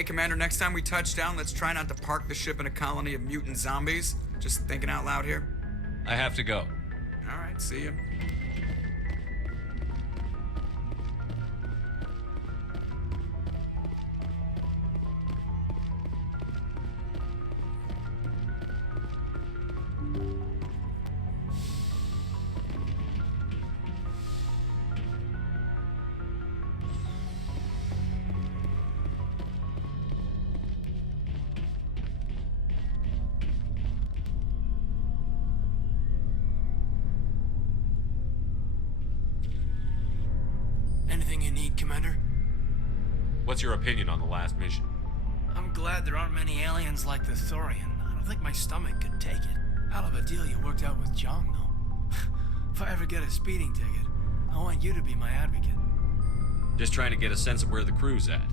Hey, Commander, next time we touch down, let's try not to park the ship in a colony of mutant zombies. Just thinking out loud here. I have to go. All right, see ya. Anything you need, Commander? What's your opinion on the last mission? I'm glad there aren't many aliens like the Thorian. I don't think my stomach could take it. Hell of a deal you worked out with John, though. If I ever get a speeding ticket, I want you to be my advocate. Just trying to get a sense of where the crew's at.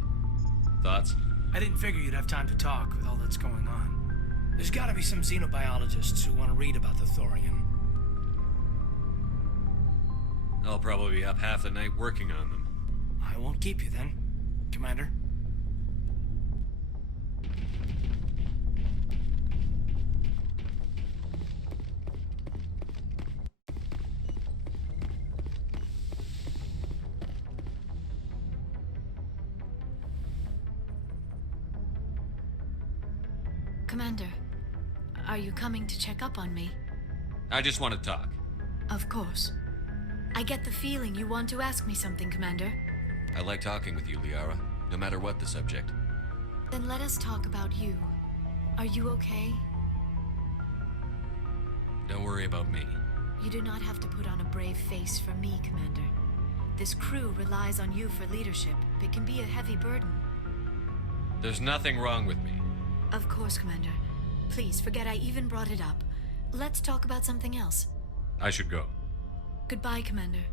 Thoughts? I didn't figure you'd have time to talk with all that's going on. There's gotta be some xenobiologists who want to read about the Thorian. I'll probably be up half the night working on them. I won't keep you then, Commander. Commander, are you coming to check up on me? I just want to talk. Of course. I get the feeling you want to ask me something, Commander. I like talking with you, Liara, no matter what the subject. Then let us talk about you. Are you okay? Don't worry about me. You do not have to put on a brave face for me, Commander. This crew relies on you for leadership. It can be a heavy burden. There's nothing wrong with me. Of course, Commander. Please, forget I even brought it up. Let's talk about something else. I should go. Goodbye, Commander.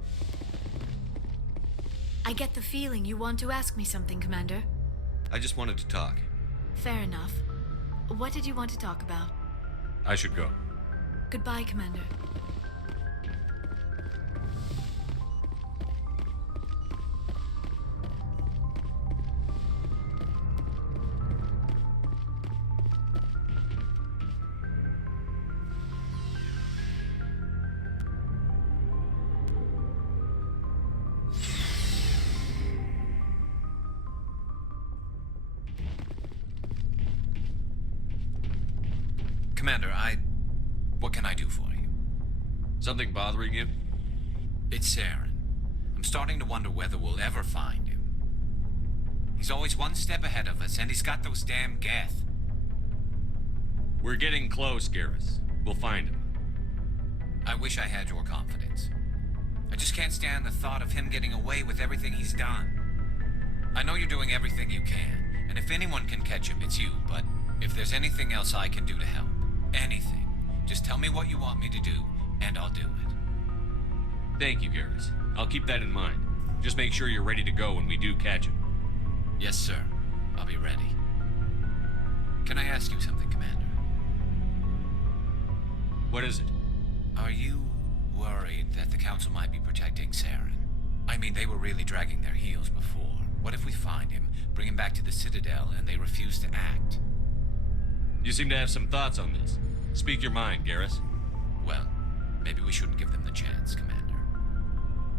I get the feeling you want to ask me something, Commander. I just wanted to talk. Fair enough. What did you want to talk about? I should go. Goodbye, Commander. Commander, what can I do for you? Something bothering you? It's Saren. I'm starting to wonder whether we'll ever find him. He's always one step ahead of us, and he's got those damn Geth. We're getting close, Garrus. We'll find him. I wish I had your confidence. I just can't stand the thought of him getting away with everything he's done. I know you're doing everything you can, and if anyone can catch him, it's you, but if there's anything else I can do to help, anything, just tell me what you want me to do, and I'll do it. Thank you, Garrus. I'll keep that in mind. Just make sure you're ready to go when we do catch him. Yes, sir. I'll be ready. Can I ask you something, Commander? What is it? Are you worried that the Council might be protecting Saren? I mean, they were really dragging their heels before. What if we find him, bring him back to the Citadel, and they refuse to act? You seem to have some thoughts on this. Speak your mind, Garrus. Well, maybe we shouldn't give them the chance, Commander.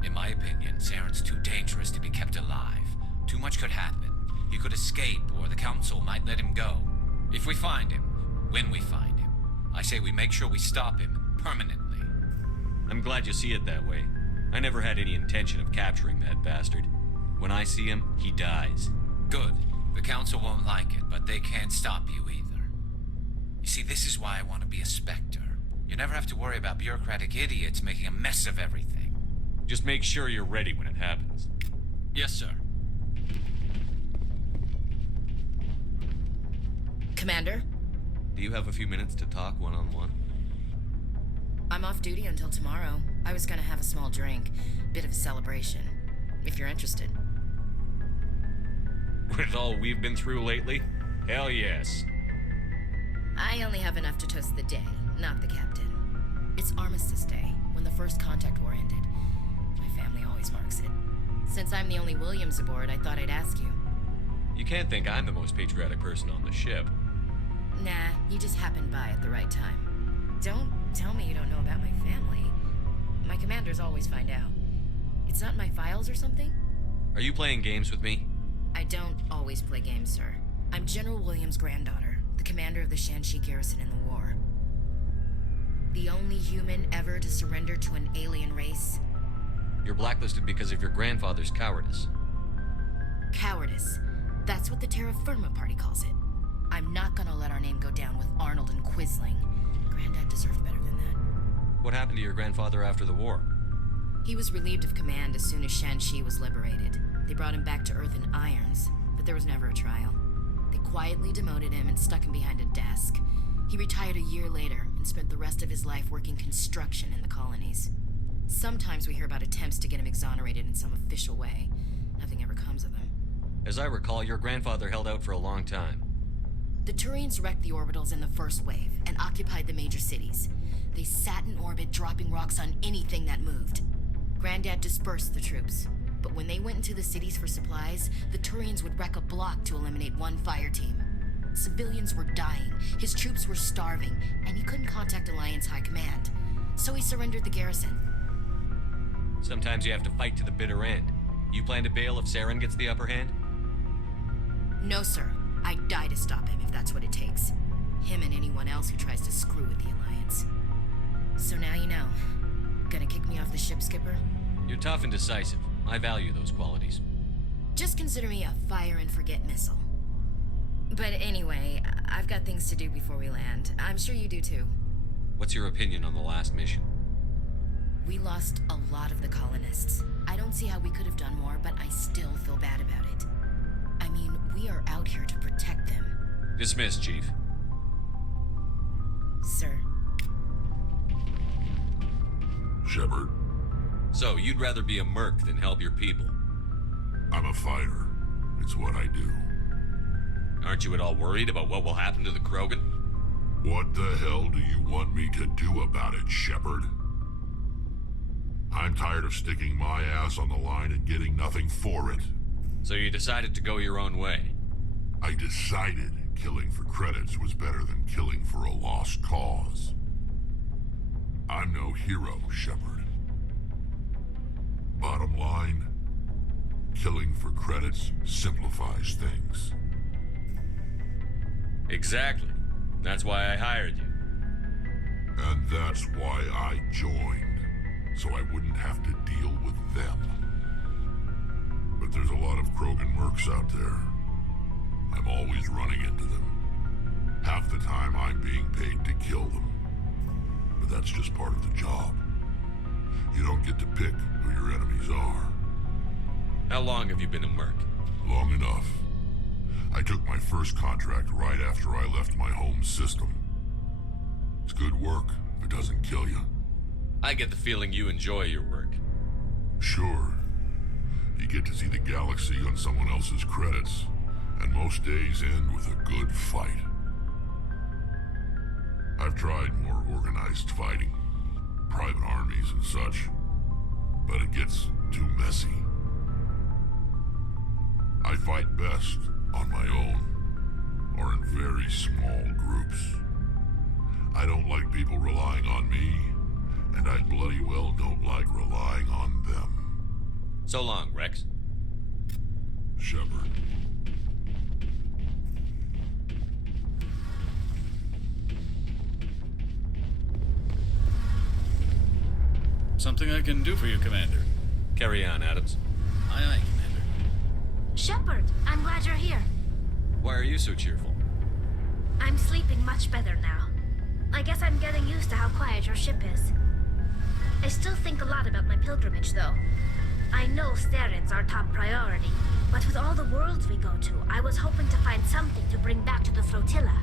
In my opinion, Saren's too dangerous to be kept alive. Too much could happen. He could escape, or the Council might let him go. If we find him, when we find him, I say we make sure we stop him permanently. I'm glad you see it that way. I never had any intention of capturing that bastard. When I see him, he dies. Good. The Council won't like it, but they can't stop you either. You see, this is why I want to be a Spectre. You never have to worry about bureaucratic idiots making a mess of everything. Just make sure you're ready when it happens. Yes, sir. Commander? Do you have a few minutes to talk one-on-one? I'm off duty until tomorrow. I was gonna have a small drink. Bit of a celebration. If you're interested. With all we've been through lately? Hell yes. I only have enough to toast the day, not the captain. It's Armistice Day, when the first contact war ended. My family always marks it. Since I'm the only Williams aboard, I thought I'd ask you. You can't think I'm the most patriotic person on the ship. Nah, you just happened by at the right time. Don't tell me you don't know about my family. My commanders always find out. It's not in my files or something? Are you playing games with me? I don't always play games, sir. I'm General Williams' granddaughter, the commander of the Shanxi garrison in the war. The only human ever to surrender to an alien race. You're blacklisted because of your grandfather's cowardice. Cowardice. That's what the Terra Firma Party calls it. I'm not gonna let our name go down with Arnold and Quisling. Granddad deserved better than that. What happened to your grandfather after the war? He was relieved of command as soon as Shanxi was liberated. They brought him back to Earth in irons, but there was never a trial. They quietly demoted him and stuck him behind a desk. He retired a year later and spent the rest of his life working construction in the colonies. Sometimes we hear about attempts to get him exonerated in some official way. Nothing ever comes of them. As I recall, your grandfather held out for a long time. The Turians wrecked the orbitals in the first wave and occupied the major cities. They sat in orbit, dropping rocks on anything that moved. Granddad dispersed the troops, but when they went into the cities for supplies, the Turians would wreck a block to eliminate one fire team. Civilians were dying, his troops were starving, and he couldn't contact Alliance High Command. So he surrendered the garrison. Sometimes you have to fight to the bitter end. You plan to bail if Saren gets the upper hand? No, sir. I'd die to stop him if that's what it takes. Him and anyone else who tries to screw with the Alliance. So now you know. Gonna kick me off the ship, Skipper? You're tough and decisive. I value those qualities. Just consider me a fire and forget missile. But anyway, I've got things to do before we land. I'm sure you do too. What's your opinion on the last mission? We lost a lot of the colonists. I don't see how we could have done more, but I still feel bad about it. I mean, we are out here to protect them. Dismissed, Chief. Sir. Shepard, So, you'd rather be a merc than help your people? I'm a fighter. It's what I do. Aren't you at all worried about what will happen to the Krogan? What the hell do you want me to do about it, Shepard? I'm tired of sticking my ass on the line and getting nothing for it. So you decided to go your own way? I decided killing for credits was better than killing for a lost cause. I'm no hero, Shepard. Bottom line, killing for credits simplifies things. Exactly. That's why I hired you. And that's why I joined, so I wouldn't have to deal with them. But there's a lot of Krogan mercs out there. I'm always running into them. Half the time I'm being paid to kill them. But that's just part of the job. You don't get to pick who your enemies are. How long have you been a merc? Long enough. I took my first contract right after I left my home system. It's good work if it doesn't kill you. I get the feeling you enjoy your work. Sure. You get to see the galaxy on someone else's credits, and most days end with a good fight. I've tried more organized fighting, private armies and such, but it gets too messy. I fight best on my own, or in very small groups. I don't like people relying on me, and I bloody well don't like relying on them. So long, Rex. Shepard. Something I can do for you, Commander. Carry on, Adams. Aye, aye, Commander. Shepard, I'm glad you're here. Why are you so cheerful? I'm sleeping much better now. I guess I'm getting used to how quiet your ship is. I still think a lot about my pilgrimage, though. I know Saren's our top priority, but with all the worlds we go to, I was hoping to find something to bring back to the flotilla.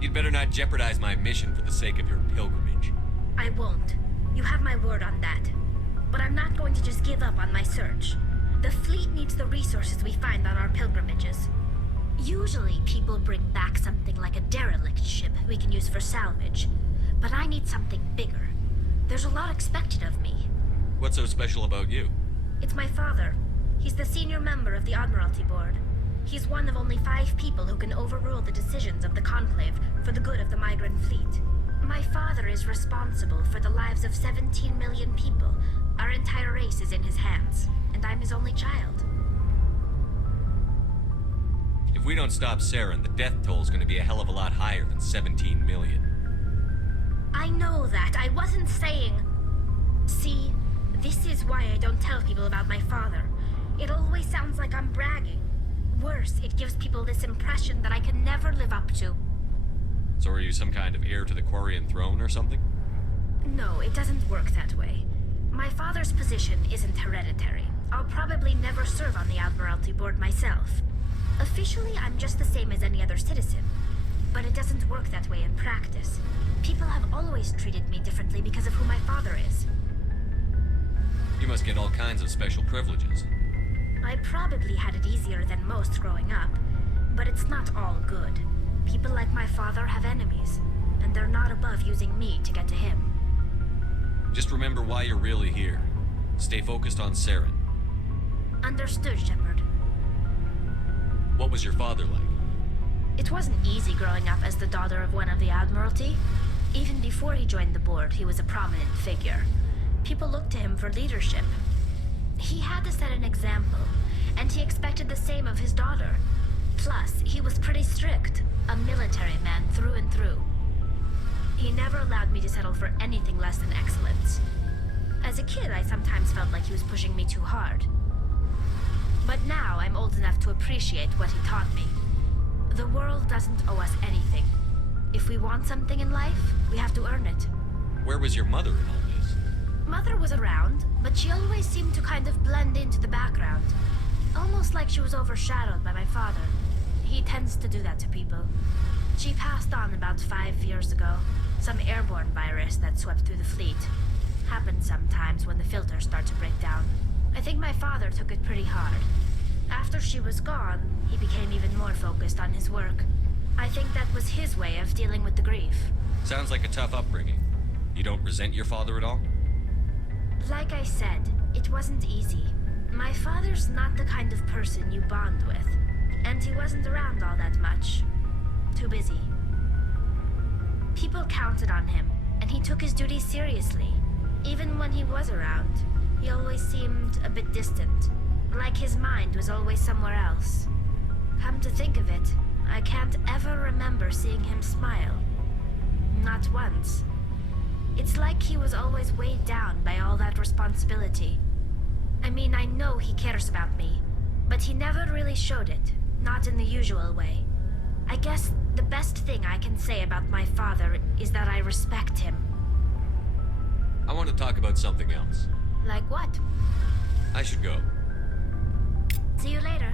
You'd better not jeopardize my mission for the sake of your pilgrimage. I won't. You have my word on that. But I'm not going to just give up on my search. The fleet needs the resources we find on our pilgrimages. Usually, people bring back something like a derelict ship we can use for salvage. But I need something bigger. There's a lot expected of me. What's so special about you? It's my father. He's the senior member of the Admiralty Board. He's one of only 5 people who can overrule the decisions of the Conclave for the good of the migrant fleet. My father is responsible for the lives of 17 million people. Our entire race is in his hands, and I'm his only child. If we don't stop Saren, the death toll's gonna be a hell of a lot higher than 17 million. I know that. I wasn't saying... See, this is why I don't tell people about my father. It always sounds like I'm bragging. Worse, it gives people this impression that I can never live up to. So are you some kind of heir to the Quarian throne or something? No, it doesn't work that way. My father's position isn't hereditary. I'll probably never serve on the Admiralty Board myself. Officially, I'm just the same as any other citizen. But it doesn't work that way in practice. People have always treated me differently because of who my father is. You must get all kinds of special privileges. I probably had it easier than most growing up, but it's not all good. People like my father have enemies, and they're not above using me to get to him. Just remember why you're really here. Stay focused on Saren. Understood, Shepard. What was your father like? It wasn't easy growing up as the daughter of one of the Admiralty. Even before he joined the board, he was a prominent figure. People looked to him for leadership. He had to set an example, and he expected the same of his daughter. Plus, he was pretty strict, a military man through and through. He never allowed me to settle for anything less than excellence. As a kid, I sometimes felt like he was pushing me too hard. But now I'm old enough to appreciate what he taught me. The world doesn't owe us anything. If we want something in life, we have to earn it. Where was your mother in all this? Mother was around, but she always seemed to kind of blend into the background. Almost like she was overshadowed by my father. He tends to do that to people. She passed on about 5 years ago. Some airborne virus that swept through the fleet. Happens sometimes when the filters start to break down. I think my father took it pretty hard. After she was gone, he became even more focused on his work. I think that was his way of dealing with the grief. Sounds like a tough upbringing. You don't resent your father at all? Like I said, it wasn't easy. My father's not the kind of person you bond with. And he wasn't around all that much. Too busy. People counted on him, and he took his duties seriously. Even when he was around, he always seemed a bit distant. Like his mind was always somewhere else. Come to think of it, I can't ever remember seeing him smile. Not once. It's like he was always weighed down by all that responsibility. I mean, I know he cares about me, but he never really showed it, not in the usual way. I guess the best thing I can say about my father is that I respect him. I want to talk about something else. Like what? I should go. See you later.